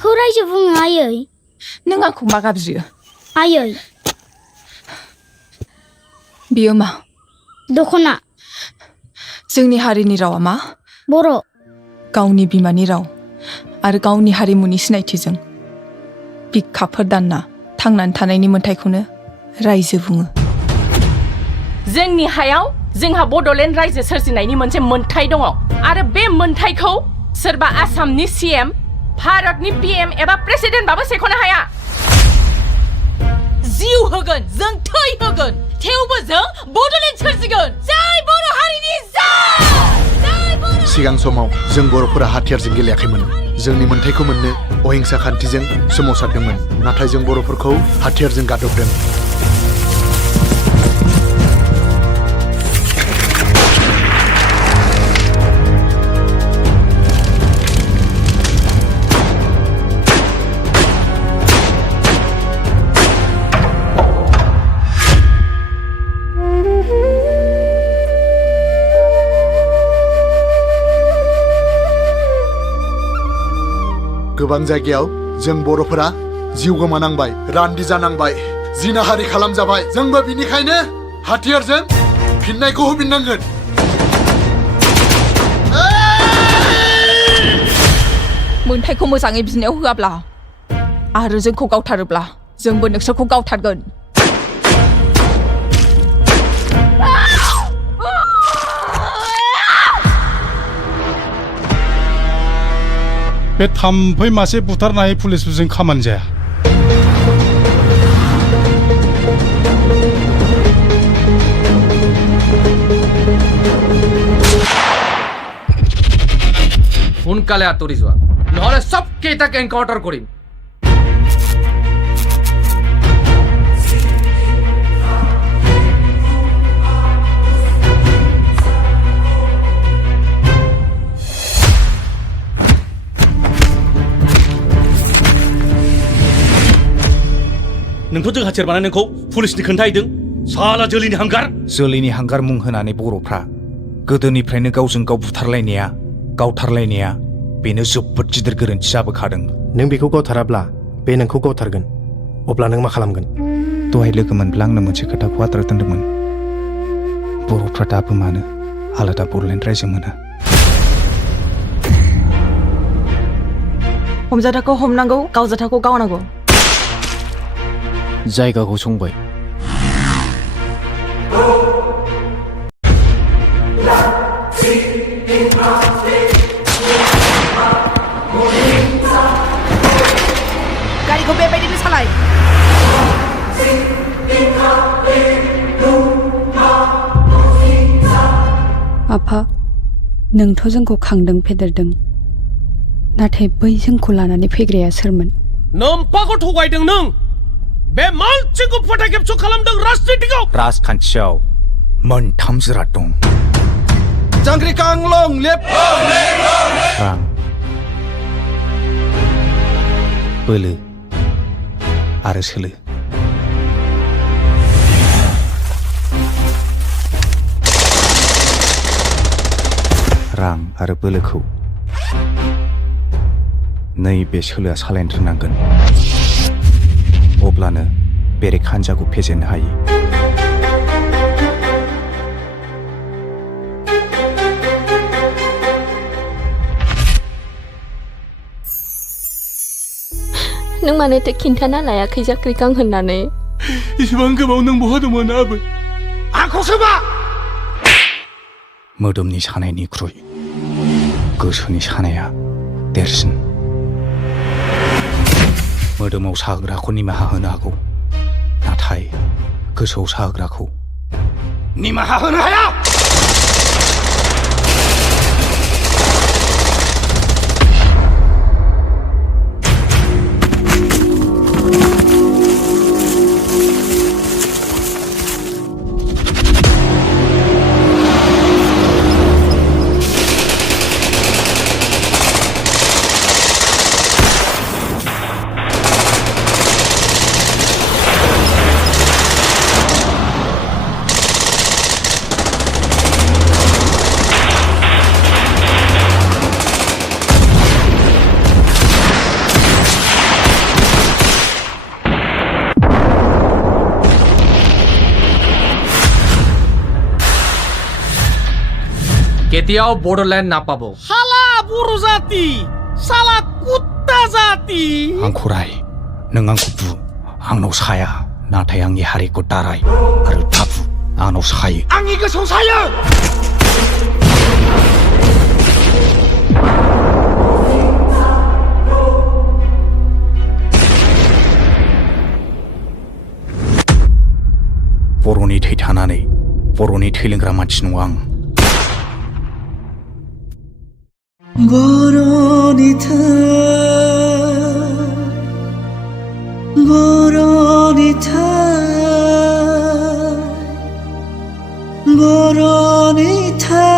माखौ रायजो बुङो आयै नों आंखौ मा गाबज्रियो आयै बियो मा दख'ना जोंनि हारिनि रावा मा बर' गावनि बिमानि राव आरो गावनि हारिमुनि सिनायथिजों बिखाफोर दानना थांनानै थानायनि मोन्थायखौनो रायजो बुङो जोंनि हायाव जोंहा बड'लेण्ड रायजो सोरजिनायनि मोनसे मोन्थाय दङ आरो बे मोन्थायखौ सोरबा आसामनि सीएम भारतनि पीएम एबा प्रेसिडेन्टबाबो सेख'नो हाया जिउ होगोन जों थै होगोन थेवबो जों बड'लेण्ड सोरजिगोन जय बर' हारिनि जय सिगां समाव जों बर'फोरा हाथियारजों गेलेयाखैमोन जोंनि मोन्थायखौ मोननो अहिंसा खान्थिजों सोमावसारदोंमोन नाथाय जों बर'फोरखौ हाथियारजों गादबदों गोबां जायगायाव जों बर'फोरा जिउ गोमानांबाय रान्दि जानांबाय जिनाहारि खालामजाबाय जोंबो बिनिखायनो हाथियारजों फिननायखौ होफिननांगोन मोन्थायखौ मोजाङै बिनायाव होआब्ला आरो जोंखौ गावथारोब्ला जोंबो नोंसोरखौ गावथारगोन बे थाम्फै मासे बुथारनो हायै पुलिसफोरजों खामानि जाया সোনকালে আঁতৰি যোৱা নহ'লে চব কেইটাক এনকাউণ্টাৰ কৰিম नोंथ' जों हाथियार बानायनायखौ पुलिसनि खोन्थाहैदों साला जोलैनि हांगार मुं होनानै बर'फ्रा गोदोनिफ्रायनो गावजों गाव बुथारलायनाया गावथारलायनाया बेनो जोबोद गिदिर गोरोन्थि जाबोखादों नों बेखौ गावथाराब्ला बे नोंखौ गावथारगोन अब्ला नों मा खालामगोन दहाय लोगो मोनब्ला आंनो मोनसे खोथाखौ आद्रा दोन्दोंमोन बर'फ्रा दाबो मानो आलादा बड'लेण्ड रायजो मोना हमजाथाखौ हमनांगौ गावजाथाखौ गावनांगौ जायगाखौ संबाय गारिखौ बेबायदिनो सालाय आफा नोंथ' जोंखौ खांदों फेदेरदों नाथाय बै जोंखौ लानानै फैग्राया सोरमोन नोम्फाखौ थगायदों नों बे मानसिखौ फोथायखेबस' खालामदों राजखान्थियाव मोनथाम जिराद दं जांग्रिखांलं लेफ रां बोलो आरो सोलो रां आरो बोलोखौ नैबे सोलोआ सालायनो रोंनांगोन अब्लानो बेरेखा हान्जाखौ फेजेननो हायो नों मानोथो खिन्थाना लायाखै जांग्रिखां होननानै इसेबां गोबाव नों बहा दंमोन आबै आंखौ सोबा मोदोमनि सानायनिख्रुइ गोसोनि सानाया देरसिन मोदोमाव साहोग्राखौ निमाहा होनो हागौ नाथाय गोसोआव साहोग्राखौ निमाहा होनो हाया কেতিয়াও বড়োলেণ্ড নাপাব শালা बर' जाति শালা कुत्ता जाति आं खराय नों आंखौ बु आंनाव साया नाथाय आंनि हारिखौ दाराय आरो दाबु आंनाव सायो आंनि गोसोआव सायो बर'नि थै थानानै बर'नि थै लोंग्रा मानसि नङा आं बर'नि थै बर'नि थै बर'नि थै